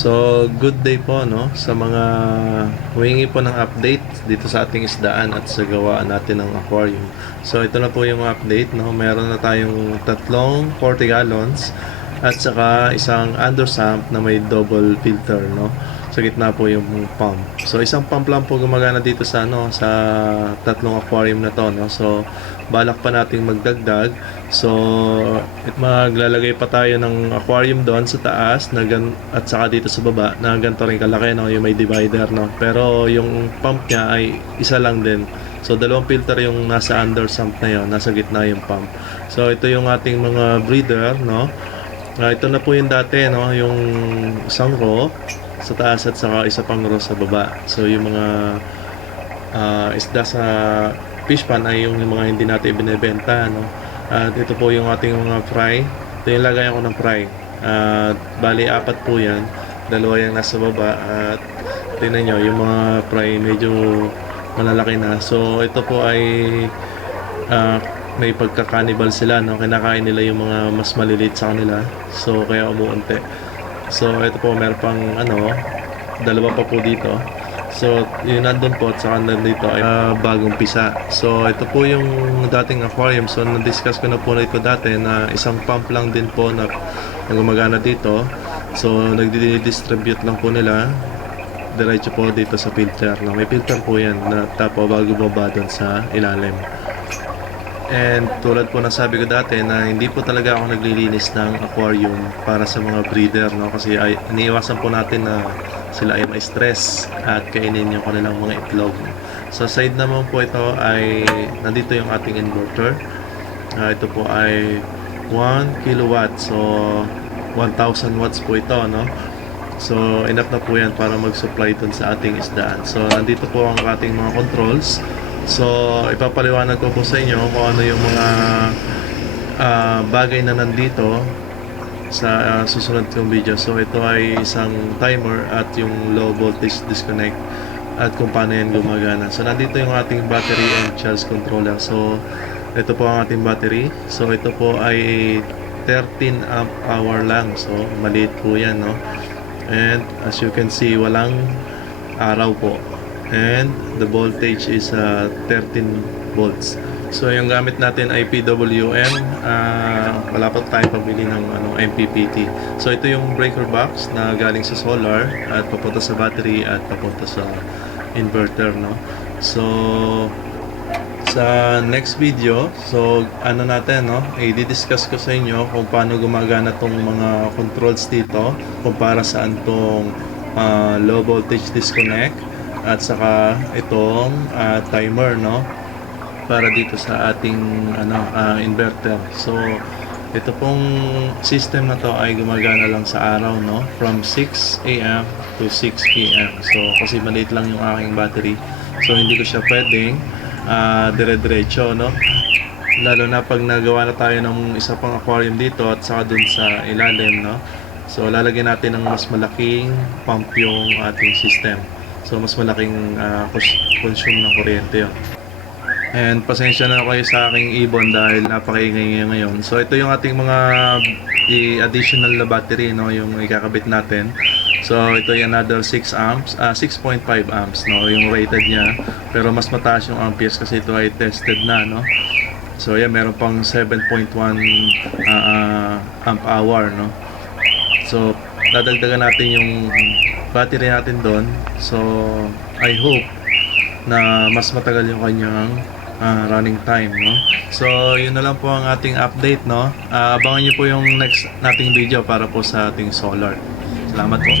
So, good day po no sa mga humingi po ng update dito sa ating isdaan at sa gawaan natin ng aquarium. So, ito na po yung update no. Meron na tayong tatlong 40 gallons at saka isang undersump na may double filter no. Sa gitna po yung pump. So, isang pump lang po gumagana dito sa sa tatlong aquarium na to no. So, balak pa nating magdagdag. So, maglalagay pa tayo ng aquarium doon sa taas at saka dito sa baba na ganito rin kalaki no, yung may divider no. Pero yung pump niya ay isa lang din. So, dalawang filter yung nasa under sump na yun, nasa gitna yung pump. So, ito yung ating mga breeder no. Ito na po yung dati no, yung isang row sa taas at saka isa pang row sa baba. So, yung mga isda sa fish pan ay yung mga hindi natin binebenta no. At ito po yung ating mga fry. Ito yung lagayan ko ng fry. Bali, 4 po yan. 2 yung nasa baba. At tingnan nyo, yung mga fry medyo malalaki na. So, ito po ay may pagka-cannibal sila. No? Kinakain nila yung mga mas maliliit sa kanila. So, kaya umuunti. So, ito po, meron pang 2 pa po dito. So, yun nandun po at saka nandito ay bagong pisa. So, ito po yung dating aquarium. So, na-discuss ko na po ito dati na isang pump lang din po na gumagana dito. So, nagdi-distribute lang po nila diretso po dito sa filter. No? May filter po yan na tapo bago baba doon sa ilalim. And tulad po na sabi ko dati na hindi po talaga ako naglilinis ng aquarium para sa mga breeder no? Kasi iniiwasan po natin na sila ay ma-stress at kainin yung kanilang mga itlog. Sa side naman po ito ay nandito yung ating inverter. Ito po ay 1 kilowatt. So 1,000 watts po ito no. So enough na po yan para mag-supply dun sa ating isdaan. So nandito po ang ating mga controls. So ipapaliwanag ko po sa inyo kung ano yung mga bagay na nandito sa susunod kong video. So ito ay isang timer at yung low voltage disconnect at kung paano yan gumagana. So nandito yung ating battery and charge controller. So ito po ang ating battery. So ito po ay 13 amp hour lang. So maliit po yan no. And as you can see, walang araw po. And the voltage is 13 volts. So yung gamit natin ay PWM. Wala pa tayong pabili ng MPPT. So ito yung breaker box na galing sa solar at papunta sa battery at papunta sa inverter no. So sa next video, so natin no, i-discuss ko sa inyo kung paano gumagana tong mga controls dito kumpara saan tong low voltage disconnect at saka itong timer no para dito sa ating inverter. So ito pong system na to ay gumagana lang sa araw no, from 6 AM to 6 PM. So kasi maliit lang yung aking battery. So hindi ko siya pwedeng dire-diretso no. Lalo na pag nagawa na tayo ng isa pang aquarium dito at saka dun sa ilalim no. So lalagyan natin ng mas malaking pump yung ating system. So mas malaking consume ng kuryente yun. And pasensya na kayo sa aking ibon dahil napakaingay ngayon. So ito yung ating mga additional na battery no, yung ikakabit natin. So ito ay another 6 amps, 6.5 amps no, yung rated niya. Pero mas mataas yung amperes kasi ito ay tested na no. So yan, meron pang 7.1 amp hour no. So dadagdagan natin yung battery natin doon. So I hope na mas matagal yung kanyang running time no. So yun na lang po ang ating update no. Abangan niyo po yung next nating video para po sa ating solar. Salamat po.